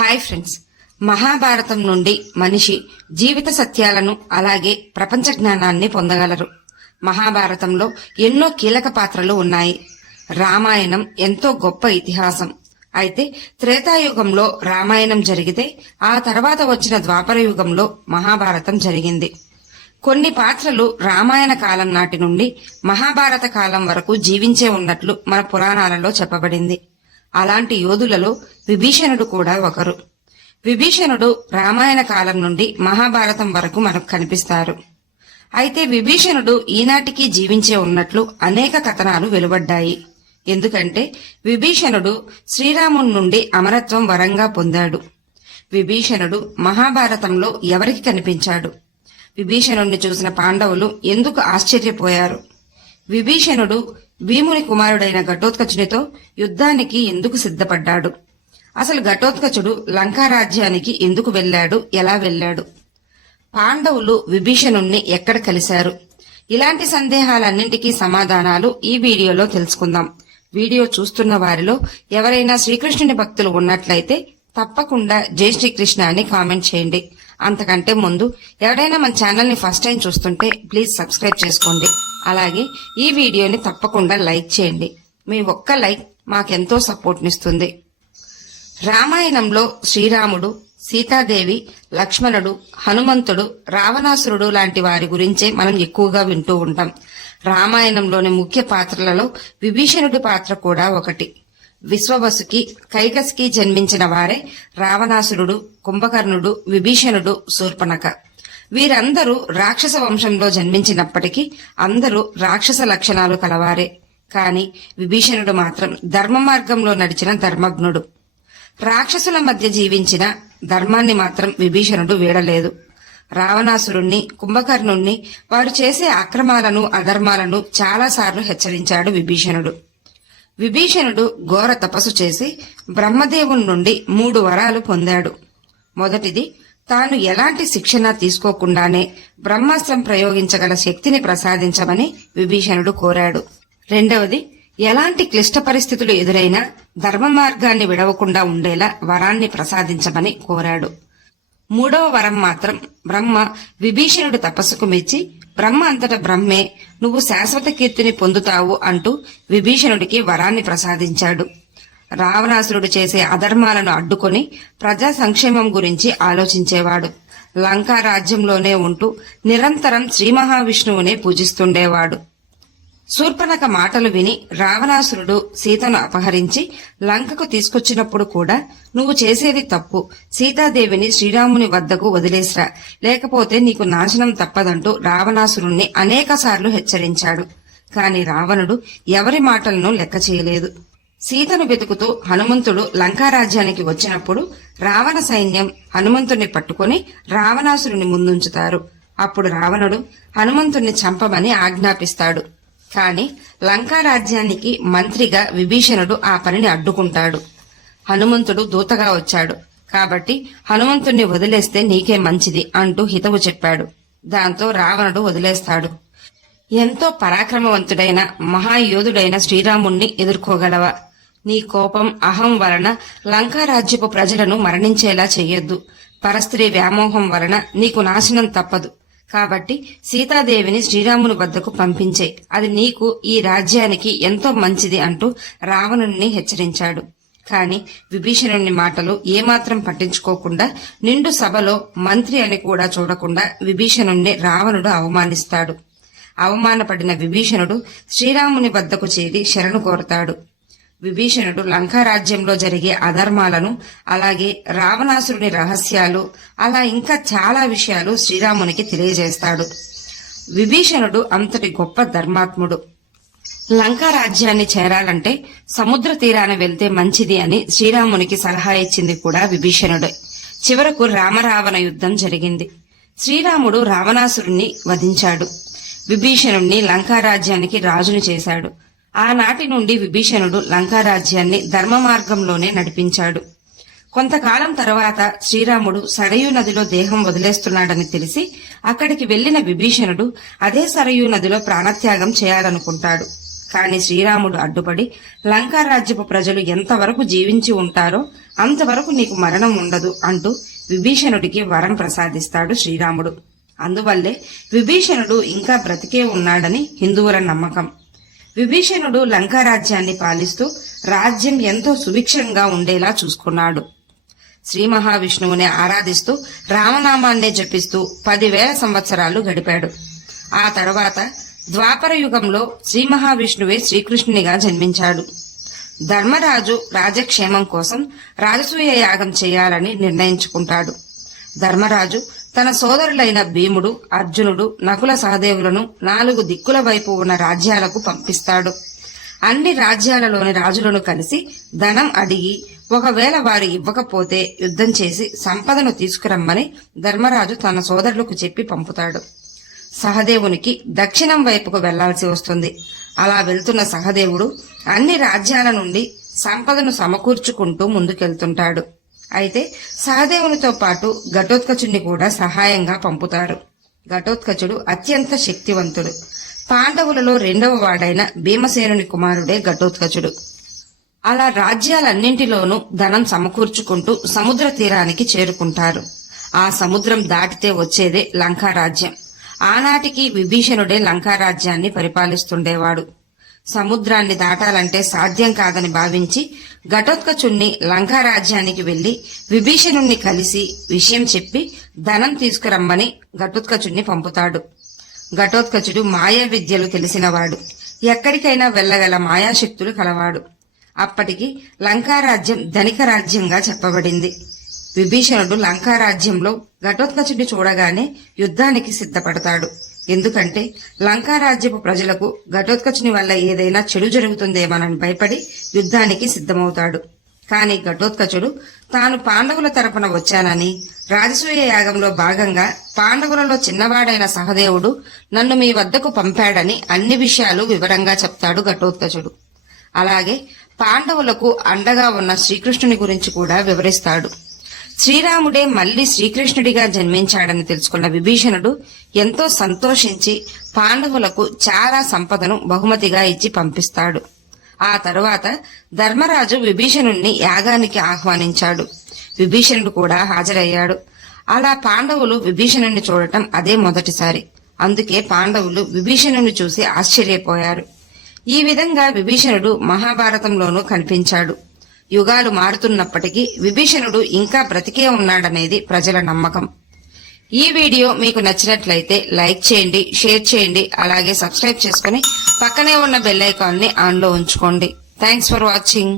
Hi friends, Mahabharatam నుండి మనిషి జీవిత సత్యాలను అలాగే ప్రపంచ జ్ఞానాన్ని పొందగలరు. మహాభారతంలో ఎన్నో కీలక పాత్రలు ఉన్నాయి. రామాయణం ఎంతో గొప్ప ఇతిహాసం. అయితే త్రేతాయుగంలో రామాయణం జరిగితే ఆ తర్వాత వచ్చిన ద్వాపర యుగంలో మహాభారతం జరిగింది. కొన్ని పాత్రలు రామాయణ కాలం నాటి నుండి మహాభారత కాలం వరకు జీవించే ఉన్నట్లు మన పురాణాలలో చెప్పబడింది. అలాంటి యోధులలో విభీషణుడు కూడా ఒకరు. విభీషణుడు రామాయణ కాలం నుండి మహాభారతం వరకు మనకు కనిపిస్తారు. అయితే విభీషణుడు ఈనాటికి జీవించే ఉన్నట్లు అనేక కథనాలు వెలువడ్డాయి. ఎందుకంటే విభీషణుడు శ్రీరాముని నుండి అమరత్వం వరంగా పొందాడు. విభీషణుడు మహాభారతంలో ఎవరికి కనిపించాడు? విభీషణుడిని చూసిన పాండవులు ఎందుకు ఆశ్చర్యపోయారు? విభీషణుడు భీముని కుమారుడైన ఘటోత్కచునితో యుద్ధానికి ఎందుకు సిద్ధపడ్డాడు? అసలు ఘటోత్కచుడు లంకారాజ్యానికి ఎందుకు వెళ్లాడు, ఎలా వెళ్లాడు? పాండవులు విభీషణుణ్ణి ఎక్కడ కలిశారు? ఇలాంటి సందేహాలన్నింటికీ సమాధానాలు ఈ వీడియోలో తెలుసుకుందాం. వీడియో చూస్తున్న వారిలో ఎవరైనా శ్రీకృష్ణుని భక్తులు ఉన్నట్లయితే తప్పకుండా జై శ్రీకృష్ణ అని కామెంట్ చేయండి. అంతకంటే ముందు ఎవరైనా మన ఛానల్ ని ఫస్ట్ టైం చూస్తుంటే ప్లీజ్ సబ్స్క్రైబ్ చేసుకోండి. అలాగే ఈ వీడియోని తప్పకుండా లైక్ చేయండి. మీ ఒక్క లైక్ మాకెంతో సపోర్ట్నిస్తుంది. రామాయణంలో శ్రీరాముడు, సీతాదేవి, లక్ష్మణుడు, హనుమంతుడు, రావణాసురుడు లాంటి వారి గురించే మనం ఎక్కువగా వింటూ ఉంటాం. రామాయణంలోని ముఖ్య పాత్రలలో విభీషణుడి పాత్ర కూడా ఒకటి. విశ్వవసుకి, కైకసికి జన్మించిన వారే రావణాసురుడు, కుంభకర్ణుడు, విభీషణుడు, శూర్పణఖ. వీరందరూ రాక్షస వంశంలో జన్మించినప్పటికీ అందరూ రాక్షస లక్షణాలు కలవారే. కాని విభీషణుడు మాత్రం ధర్మ మార్గంలో నడిచిన ధర్మజ్ఞుడు. రాక్షసుల మధ్య జీవించిన ధర్మాన్ని మాత్రం విభీషణుడు వీడలేదు. రావణాసురుణ్ణి, కుంభకర్ణుణ్ణి, వారు చేసే అక్రమాలను, అధర్మాలను చాలాసార్లు హెచ్చరించాడు విభీషణుడు. విభీషణుడు ఘోర తపస్సు చేసి బ్రహ్మదేవుని నుండి 3 వరాలు పొందాడు. మొదటిది, తాను ఎలాంటి శిక్షణ తీసుకోకుండానే బ్రహ్మాస్త్రం ప్రయోగించగల శక్తిని ప్రసాదించమని విభీషణుడు కోరాడు. రెండవది, ఎలాంటి క్లిష్ట పరిస్థితులు ఎదురైనా ధర్మ మార్గాన్ని విడవకుండా ఉండేలా వరాన్ని ప్రసాదించమని కోరాడు. 3వ వరం మాత్రం బ్రహ్మ విభీషణుడు తపస్సుకు మెచ్చి బ్రహ్మ అంతట బ్రహ్మే, నువ్వు శాశ్వత కీర్తిని పొందుతావు అంటూ విభీషణుడికి వరాన్ని ప్రసాదించాడు. రావణాసురుడు చేసే అధర్మాలను అడ్డుకొని ప్రజా సంక్షేమం గురించి ఆలోచించేవాడు. లంకా రాజ్యంలోనే ఉంటూ నిరంతరం శ్రీ మహావిష్ణువునే పూజిస్తుండేవాడు. శూర్పణఖ మాటలు విని రావణాసురుడు సీతను అపహరించి లంకకు తీసుకొచ్చినప్పుడు కూడా నువ్వు చేసేది తప్పు, సీతాదేవిని శ్రీరాముని వద్దకు వదిలేసిరా, లేకపోతే నీకు నాశనం తప్పదంటూ రావణాసురుణ్ణి అనేకసార్లు హెచ్చరించాడు. కాని రావణుడు ఎవరి మాటలను లెక్క చేయలేదు. సీతను వెతుకుతూ హనుమంతుడు లంకారాజ్యానికి వచ్చినప్పుడు రావణ సైన్యం హనుమంతుణ్ణి పట్టుకుని రావణాసురుని ముందుంచుతారు. అప్పుడు రావణుడు హనుమంతుణ్ణి చంపమని ఆజ్ఞాపిస్తాడు. కాని లంకారాజ్యానికి మంత్రిగా విభీషణుడు ఆ పనిని అడ్డుకుంటాడు. హనుమంతుడు దూతగా వచ్చాడు కాబట్టి హనుమంతుణ్ణి వదిలేస్తే నీకే మంచిది అంటూ హితవు చెప్పాడు. దాంతో రావణుడు వదిలేస్తాడు. ఎంతో పరాక్రమవంతుడైన మహాయోధుడైన శ్రీరాముణ్ణి ఎదుర్కోగలవా? నీ కోపం, అహం వలన లంకారాజ్యపు ప్రజలను మరణించేలా చెయ్యొద్దు. పరస్త్రీ వ్యామోహం వలన నీకు నాశనం తప్పదు. కాబట్టి సీతాదేవిని శ్రీరాముని వద్దకు పంపించే, అది నీకు, ఈ రాజ్యానికి ఎంతో మంచిది అంటూ రావణుణ్ణి హెచ్చరించాడు. కాని విభీషణుని మాటలు ఏమాత్రం పట్టించుకోకుండా నిండు సభలో మంత్రి అని కూడా చూడకుండా విభీషణుణ్ణి రావణుడు అవమానిస్తాడు. అవమానపడిన విభీషణుడు శ్రీరాముని వద్దకు చేరి శరణు కోరతాడు. విభీషణుడు లంకారాజ్యంలో జరిగే అధర్మాలను, అలాగే రావణాసురుని రహస్యాలు, అలా ఇంకా చాలా విషయాలు శ్రీరామునికి తెలియజేస్తాడు. విభీషణుడు అంతటి గొప్ప ధర్మాత్ముడు. లంకారాజ్యాన్ని చేరాలంటే సముద్ర తీరాన వెళ్తే మంచిది అని శ్రీరామునికి సలహా ఇచ్చింది కూడా విభీషణుడే. చివరకు రామరావణ యుద్ధం జరిగింది. శ్రీరాముడు రావణాసురుణ్ణి వధించాడు. విభీషణుణ్ణి లంకారాజ్యానికి రాజును చేశాడు. ఆనాటి నుండి విభీషణుడు లంకారాజ్యాన్ని ధర్మ మార్గంలోనే నడిపించాడు. కొంతకాలం తర్వాత శ్రీరాముడు సరయూ నదిలో దేహం వదిలేస్తున్నాడని తెలిసి అక్కడికి వెళ్లిన విభీషణుడు అదే సరయూ నదిలో ప్రాణత్యాగం చేయాలనుకుంటాడు. కాని శ్రీరాముడు అడ్డుపడి లంకా రాజ్యపు ప్రజలు ఎంతవరకు జీవించి ఉంటారో అంతవరకు నీకు మరణం ఉండదు అంటూ విభీషణుడికి వరం ప్రసాదిస్తాడు శ్రీరాముడు. అందువల్లే విభీషణుడు ఇంకా బ్రతికే ఉన్నాడని హిందువుల నమ్మకం. విభీషణుడు లంకా రాజ్యాన్ని పాలిస్తూ రాజ్యం ఎంతో సుభిక్షంగా ఉండేలా చూసుకున్నాడు. శ్రీ మహావిష్ణువుని ఆరాధిస్తూ రామనామాన్నే జపిస్తూ 10,000 సంవత్సరాలు గడిపాడు. ఆ తర్వాత ద్వాపర యుగంలో శ్రీ మహావిష్ణువే శ్రీకృష్ణునిగా జన్మించాడు. ధర్మరాజు రాజక్షేమం కోసం రాజసూయ యాగం చేయాలని నిర్ణయించుకుంటాడు. ధర్మరాజు తన సోదరులైన భీముడు, అర్జునుడు, నకుల సహదేవులను 4 దిక్కుల వైపు ఉన్న రాజ్యాలకు పంపిస్తాడు. అన్ని రాజ్యాలలోని రాజులను కలిసి ధనం అడిగి ఒకవేళ వారు ఇవ్వకపోతే యుద్ధం చేసి సంపదను తీసుకురమ్మని ధర్మరాజు తన సోదరులకు చెప్పి పంపుతాడు. సహదేవునికి దక్షిణం వైపుకు వెళ్లాల్సి వస్తుంది. అలా వెళ్తున్న సహదేవుడు అన్ని రాజ్యాల నుండి సంపదను సమకూర్చుకుంటూ ముందుకెళ్తుంటాడు. అయితే సహదేవునితో పాటు ఘటోత్కచుడిని కూడా సహాయంగా పంపుతారు. ఘటోత్కచుడు అత్యంత శక్తివంతుడు. పాండవులలో 2వ వాడైన భీమసేనుని కుమారుడే ఘటోత్కచుడు. అలా రాజ్యాలన్నింటిలోనూ ధనం సమకూర్చుకుంటూ సముద్ర తీరానికి చేరుకుంటారు. ఆ సముద్రం దాటితే వచ్చేదే లంకా రాజ్యం. ఆనాటికి విభీషణుడే లంకా రాజ్యాన్ని పరిపాలిస్తుండేవాడు. సముద్రాన్ని దాటాలంటే సాధ్యం కాదని భావించి ఘటోత్కచుణ్ణి లంకా రాజ్యానికి వెళ్లి విభీషణుణ్ణి కలిసి విషయం చెప్పి ధనం తీసుకురమ్మని ఘటోత్కచుణ్ణి పంపుతాడు. ఘటోత్కచుడు మాయా విద్యలు తెలిసినవాడు. ఎక్కడికైనా వెళ్లగల మాయాశక్తులు కలవాడు. అప్పటికి లంకారాజ్యం ధనిక రాజ్యంగా చెప్పబడింది. విభీషణుడు లంకారాజ్యంలో ఘటోత్కచుడిని చూడగానే యుద్ధానికి సిద్ధపడతాడు. ఎందుకంటే లంకారాజ్యపు ప్రజలకు ఘటోత్కచుని వల్ల ఏదైనా చెడు జరుగుతుందేమోనని భయపడి యుద్ధానికి సిద్ధమవుతాడు. కాని ఘటోత్కచుడు తాను పాండవుల తరపున వచ్చానని, రాజసూయ యాగంలో భాగంగా పాండవులలో చిన్నవాడైన సహదేవుడు నన్ను మీ వద్దకు పంపాడని అన్ని విషయాలు వివరంగా చెప్తాడు ఘటోత్కచుడు. అలాగే పాండవులకు అండగా ఉన్న శ్రీకృష్ణుని గురించి కూడా వివరిస్తాడు. శ్రీరాముడే మళ్లీ శ్రీకృష్ణుడిగా జన్మించాడని తెలుసుకున్న విభీషణుడు ఎంతో సంతోషించి పాండవులకు చాలా సంపదను బహుమతిగా ఇచ్చి పంపిస్తాడు. ఆ తరువాత ధర్మరాజు విభీషణుణ్ణి యాగానికి ఆహ్వానించాడు. విభీషణుడు కూడా హాజరయ్యాడు. అలా పాండవులు విభీషణుణ్ణి చూడటం అదే మొదటిసారి. అందుకే పాండవులు విభీషణుని చూసి ఆశ్చర్యపోయారు. ఈ విధంగా విభీషణుడు మహాభారతంలోనూ కనిపించాడు. యుగాలు మారుతున్నప్పటికీ విభీషణుడు ఇంకా బ్రతికే ఉన్నాడనేది ప్రజల నమ్మకం. ఈ వీడియో మీకు నచ్చినట్లయితే లైక్ చేయండి, షేర్ చేయండి, అలాగే సబ్స్క్రైబ్ చేసుకుని పక్కనే ఉన్న బెల్ ఐకాన్ ని ఆన్ లో ఉంచుకోండి. Thanks for watching.